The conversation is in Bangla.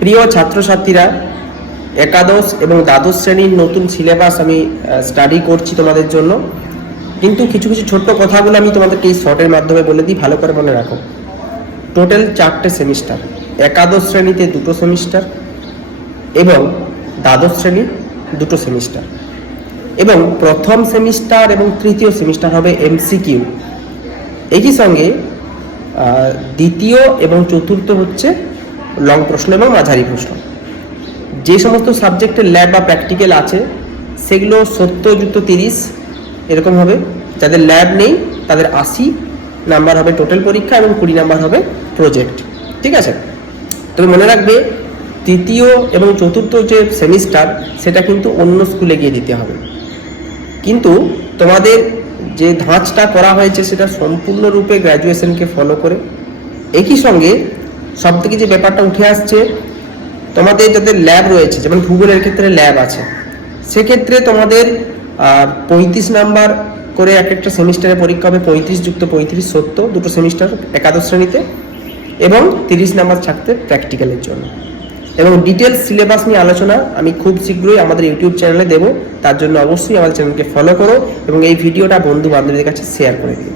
প্রিয় ছাত্রছাত্রীরা, একাদশ এবং দ্বাদশ শ্রেণির নতুন সিলেবাস আমি স্টাডি করছি তোমাদের জন্য। কিন্তু কিছু কিছু ছোট্ট কথাগুলো আমি তোমাদেরকে এই শর্টের মাধ্যমে বলে দিই, ভালো করে মনে রাখো। টোটাল চারটে সেমিস্টার একাদশ শ্রেণীতে দুটো সেমিস্টার এবং দ্বাদশ শ্রেণি দুটো সেমিস্টার এবং প্রথম সেমিস্টার এবং তৃতীয় সেমিস্টার হবে এমসিকিউ একই সঙ্গে দ্বিতীয় এবং চতুর্থ হচ্ছে লং প্রশ্ন এবং মাঝারি প্রশ্ন। যে সমস্ত সাবজেক্টের ল্যাব বা প্র্যাকটিক্যাল আছে, সেগুলো সত্তর যুক্ত তিরিশ, এরকম হবে। যাদের ল্যাব নেই, তাদের আশি নাম্বার হবে টোটাল পরীক্ষা এবং কুড়ি নাম্বার হবে প্রজেক্ট ঠিক আছে? তবে মনে রাখবে, তৃতীয় এবং চতুর্থ যে সেমিস্টার সেটা কিন্তু অন্য স্কুলে গিয়ে দিতে হবে। কিন্তু তোমাদের যে ধাঁচটা করা হয়েছে, সেটা সম্পূর্ণরূপে গ্র্যাজুয়েশনকে ফলো করে, একই সঙ্গে সব থেকে যে ব্যাপারটা উঠে আসছে, তোমাদের যাদের ল্যাব রয়েছে, যেমন ভূগোলের ক্ষেত্রে ল্যাব আছে, সেক্ষেত্রে তোমাদের পঁয়ত্রিশ নাম্বার করে এক একটা সেমিস্টারে পরীক্ষা হবে, পঁয়ত্রিশ যুক্ত পঁয়ত্রিশ সত্তর দুটো সেমিস্টার একাদশ শ্রেণীতে, এবং তিরিশ নাম্বার থাকতে প্র্যাকটিক্যালের জন্য। এবং ডিটেলস সিলেবাস নিয়ে আলোচনা আমি খুব শীঘ্রই আমাদের ইউটিউব চ্যানেলে দেবো, তার জন্য অবশ্যই আমার চ্যানেলকে ফলো করো, এবং এই ভিডিওটা বন্ধু বান্ধবীদের কাছে শেয়ার করে দিও।